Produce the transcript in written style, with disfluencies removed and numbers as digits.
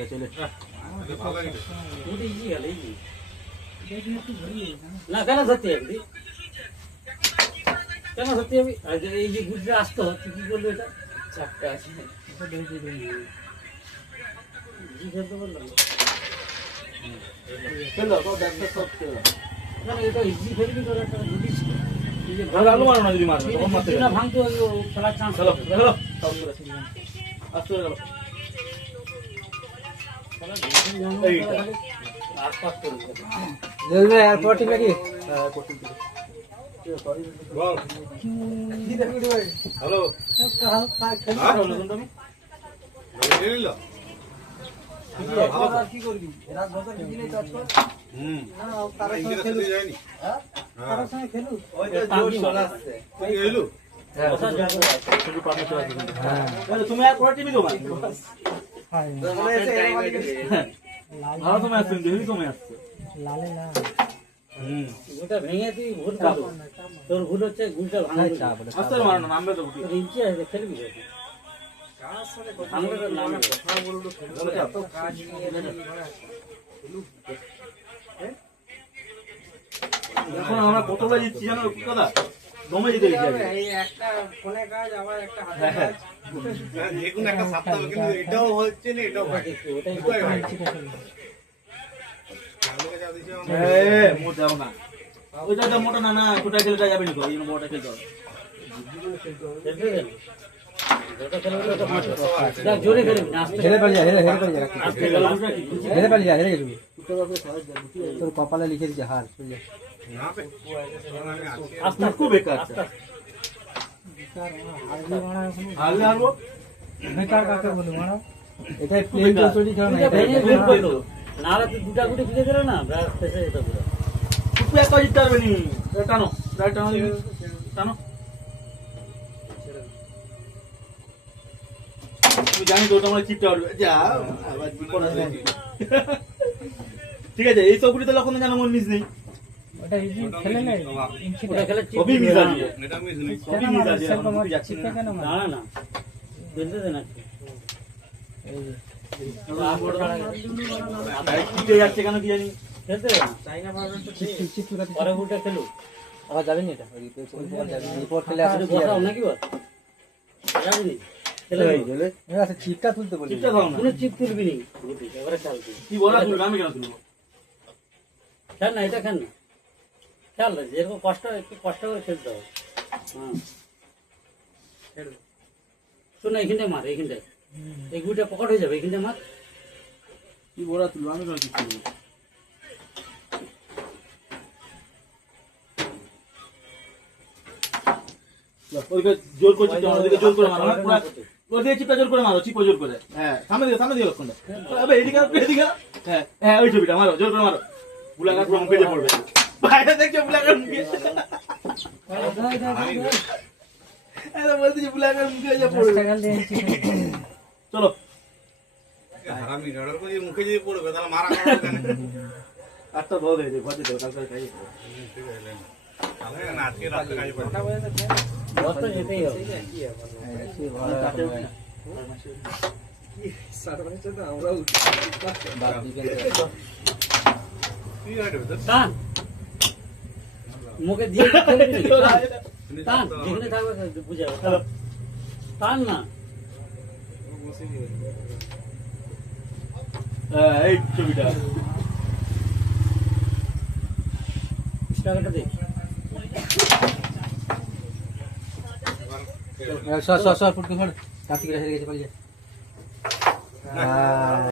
চলে না কেন ধরতে যাবি কেন ধরতে যাবি এই যে গুড়টা আসতে হচ্ছে কি করলো এটা চারটে আছে জি খেলতে বললাম চলো তো দেখতে সব চলো না এটা ইজি খেলবি তোর একটা গুড়িস ভালো আলু মারো না যদি মারবে তখন মারতে না ভাঙতে খেলার চান্স চলো চলো সব করে আসতে গেল এইটা আশপাশ করে জলবে এয়ারপোর্ট ঠিক নাকি বল কি দেখবি ভাই হ্যালো কাল কাল খেলি হ্যালো তুমি নিল আর কি করবি রাত বছর দিলে কাজ কর না তার সঙ্গে খেলু যায়নি হ্যাঁ তার সঙ্গে খেলু ওই তো জোর চলাচ্ছে তুই এলু শুধু পানি চলা হ্যাঁ তুমি আর কোটা টিভি দাও হ্যাঁ ভালো তুমি আসছেন দেখি তুমি আসছে লালে না ওটা ভেঙে তুই ভুল করো তোর ভুল হচ্ছে গুলটা ভাঙা আসতে মারো না নামবে তো তোর ইচ্ছে আছে খেলবি ভাঙলে তো নামবে এখন আমরা কতটা জিতছি জানো কথা দমে জিতে গেছি এই একটা ফোনে কাজ আবার একটা হাতে হ্যাঁ কাজ যেকোনো একটা সপ্তাহ কিন্তু এটাও হচ্ছে না এটাও এ মোট যাও না ওইটা তো মোটা না না ছোটা খেলতে যাবে না তো এই বড়টা খেলতে হবে জোরে খেলবি না আস্তে হেরে পালিয়ে হেরে হেরে পালিয়ে রাখ আস্তে গেল হেরে পালিয়ে হেরে গেছিস তোর কপালে লিখে দিয়েছে হার বুঝলে আস্তে খুব বেকার হারলে হারবো বেকার কাকে বলি মানো এটাই প্লেন চলছে খেলা না ভেঙে বের করলো নাহলে তুই দুটা গুটি ফিরে গেল না ব্যাস ফেসে যেত পুরো তুই একা জিততে পারবে নি টানো রাইট টানো টানো তুই জানি তো তোমার চিপটা উঠবে যা আবার বিপদ আছে ঠিক আছে এই সবগুলি তো লক্ষণ জানো মন মিস নেই ওটা ইজি খেলে না ওটা খেলে চিপ সবই মিস আছে এটা মিস নেই সবই মিস আছে এখন তুই যাচ্ছিস না কেন না না খেলতে দে না জিতে যাচ্ছে কেন কি জানি খেলতে দে না চিপ চুকাতে পরে গুলটা খেলু আবার যাবেন এটা রিপোর্ট খেলে আসলে বসাও নাকি বল যাবি নি খেলে গেলে আচ্ছা চিপটা তুলতে বলি চিপটা দাও না কোনো চিপ তুলবি নি গুটি এবারে খেল তুই কি বলা তুই আমি কেন তুলবো খেল না এটা খেল না খেল না যেরকম কষ্ট একটু কষ্ট করে খেলতে হবে হ্যাঁ শোন এইখানটায় মার এইখানটায় এই গুটিটা পকেট হয়ে যাবে এইখানটায় মার কি বলা তুলবো আমি কেন ঠিক করবো ওইকে জোর করে চিপটা ওদিকে জোর করে মারো পুরো ওদিকে চিপটা জোর করে মারো চিপো জোর করে হ্যাঁ সামনে দিয়ে লক্ষণটা আবে এদিকে হ্যাঁ হ্যাঁ ওই ছবিটা মারো জোর করে মারো বুলাঙ্গা পুরো মুখে পড়বে বাইরে দেখছো বুলাঙ্গার মুখে এটা বলতেছি বুলাঙ্গার মুখে যা পড়বে চলো আমি অর্ডার করে মুখে যদি পড়বে তাহলে মারা খাবে কেন আটটা ধরে দেবে ভয় দিতে কালকে খাই ঠিক আছে তাহলে না আজকে রাতে কাজ করব বস তো যেতেই হবে কি হয় রে টান মুখে দিয়ে খেলবি নাকি? টান যেখানে থাকবে বুঝে যাবে টান। টান না এই ছবিটা টাকাটা দে সর ফুটকে ফোন কার্তিক হেরে গেছে পালিয়ে